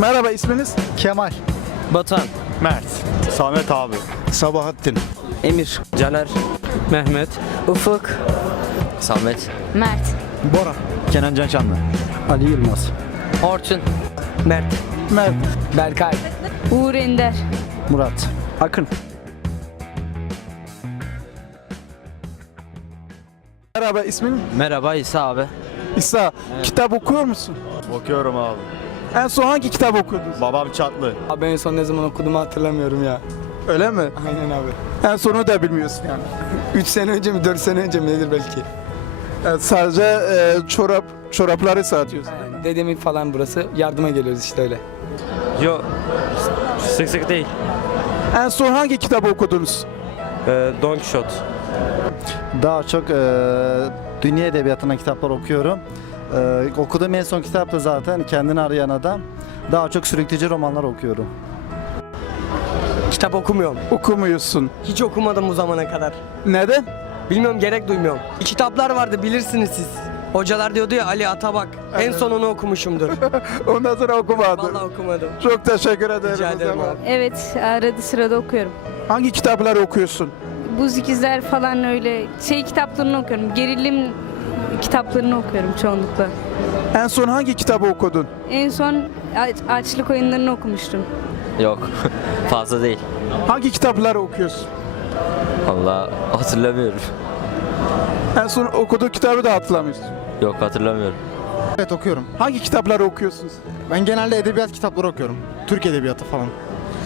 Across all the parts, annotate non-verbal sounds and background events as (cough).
Merhaba isminiz? Kemal. Batuhan. Mert. Samet abi. Sabahattin. Emir. Caner. Mehmet. Ufuk. Samet. Mert. Bora. Kenan Can Çanlı. Ali Yılmaz. Orçun. Mert. Mert. Berkay. Uğur Ender. Murat. Akın. Merhaba ismin? Merhaba İsa abi. İsa. Kitap okuyor musun? Okuyorum abi. En son hangi kitap okudunuz? Babam çatlı. Abi en son ne zaman okuduğumu hatırlamıyorum ya. Öyle mi? Aynen abi. En sonu da bilmiyorsun yani. 3 sene önce mi 4 sene önce mi nedir belki. Yani sadece e, çorap çorapları satıyorsun. Dedemin falan burası. Yardıma geliyoruz işte öyle. Yo. Sık sık değil. En son hangi kitabı okudunuz? Ee, Don Quixote. Daha çok e, dünya edebiyatından kitaplar okuyorum. E, okuduğum en son kitap da zaten Kendini Arayan Adam. Daha çok sürükleyici romanlar okuyorum. Kitap okumuyorum. Okumuyorsun. Hiç okumadım bu zamana kadar. Neden? Bilmiyorum gerek duymuyorum. Kitaplar vardı bilirsiniz siz. Hocalar diyordu ya Ali Atabak. En son onu okumuşumdur. (laughs) Ondan sonra okumadın. Vallahi okumadım. Çok teşekkür ederim. Rica o ederim zaman. abi. Evet arada sırada okuyorum. Hangi kitapları okuyorsun? Buz ikizler falan öyle şey kitaplarını okuyorum. Gerilim kitaplarını okuyorum çoğunlukla. En son hangi kitabı okudun? En son aç, açlık oyunlarını okumuştum. Yok. (laughs) Fazla değil. Hangi kitapları okuyorsun? Vallahi hatırlamıyorum. En son okuduğu kitabı da hatırlamıyorsun. Yok hatırlamıyorum. Evet okuyorum. Hangi kitapları okuyorsunuz? Ben genelde edebiyat kitapları okuyorum. Türk edebiyatı falan.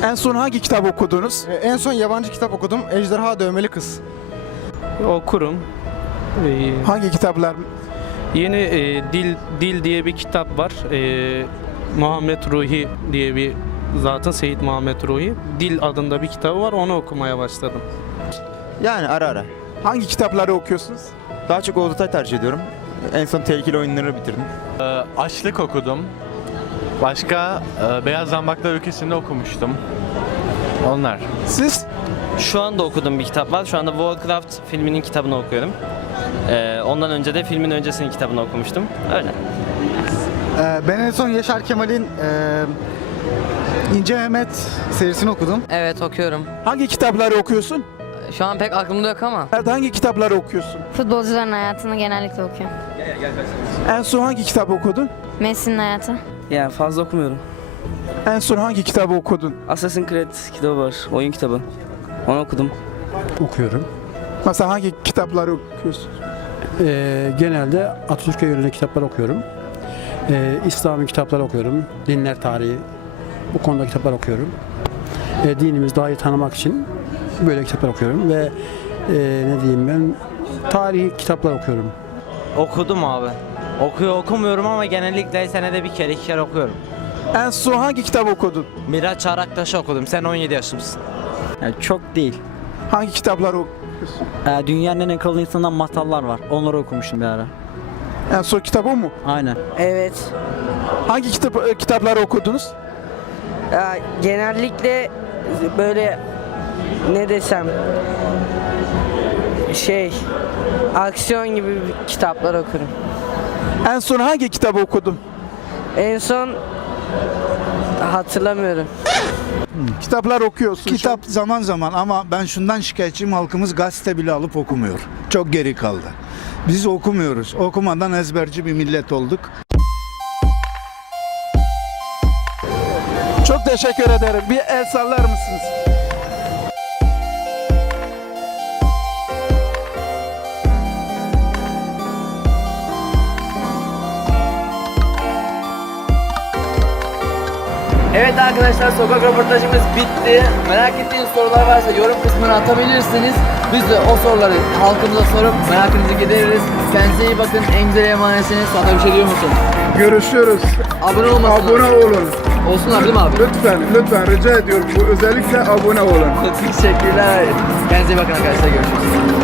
En son hangi kitap okudunuz? en son yabancı kitap okudum. Ejderha Dövmeli Kız. Okurum. Ee, Hangi kitaplar? yeni e, Dil Dil diye bir kitap var. Ee, Muhammed Ruhi diye bir zaten Seyit Muhammed Ruhi. Dil adında bir kitabı var. Onu okumaya başladım. Yani ara ara. Hangi kitapları okuyorsunuz? Daha çok Oğuz Atay tercih ediyorum. En son tehlikeli oyunları bitirdim. Açlık okudum. Başka e, Beyaz Zambaklar Ülkesi'nde okumuştum. Onlar. Siz? Şu anda okuduğum bir kitap var. Şu anda Warcraft filminin kitabını okuyorum. Ee, ondan önce de filmin öncesinin kitabını okumuştum. Öyle. ben en son Yaşar Kemal'in İnce Mehmet serisini okudum. Evet okuyorum. Hangi kitapları okuyorsun? Şu an pek aklımda yok ama. Hangi kitapları okuyorsun? Futbolcuların hayatını genellikle okuyorum. En son hangi kitap okudun? Messi'nin hayatı. Ya fazla okumuyorum. En son hangi kitabı okudun? Assassin's Creed kitabı var. Oyun kitabı. Onu okudum. okuyorum. Mesela hangi kitapları okuyorsun? Ee, genelde Atatürk'e yönelik kitaplar okuyorum. Ee, İslami kitaplar okuyorum. Dinler tarihi. Bu konuda kitaplar okuyorum. Ee, dinimizi daha iyi tanımak için böyle kitaplar okuyorum ve e, ne diyeyim ben tarihi kitaplar okuyorum. Okudum abi. Okuyor okumuyorum ama genellikle senede bir kere iki kere okuyorum. En son hangi kitap okudun? Miraç Araktaş'ı okudum. Sen 17 yaşındasın. çok değil. Hangi kitapları okuyorsun? Ee, dünyanın en akıllı insanından masallar var. Onları okumuştum bir ara. En son kitabı o mu? Aynen. Evet. Hangi kitap, e, kitapları okudunuz? Ya, genellikle böyle ne desem şey aksiyon gibi kitaplar okurum. En son hangi kitabı okudun? En son hatırlamıyorum. Kitaplar okuyorsun. Kitap zaman zaman ama ben şundan şikayetçiyim halkımız gazete bile alıp okumuyor. Çok geri kaldı. Biz okumuyoruz. Okumadan ezberci bir millet olduk. Çok teşekkür ederim. Bir el sallar mısınız? Evet arkadaşlar sokak röportajımız bitti. Merak ettiğiniz sorular varsa yorum kısmına atabilirsiniz. Biz de o soruları halkımıza sorup merakınızı gideririz. Kendinize iyi bakın. En güzel emanetsiniz. Sana bir şey diyor musun? Görüşürüz. Abone olmasın. Abone olun. Olsunlar değil mi abi? Lütfen, lütfen rica ediyorum. Bu özellikle abone olun. (laughs) Teşekkürler. Kendinize iyi bakın arkadaşlar. Görüşürüz.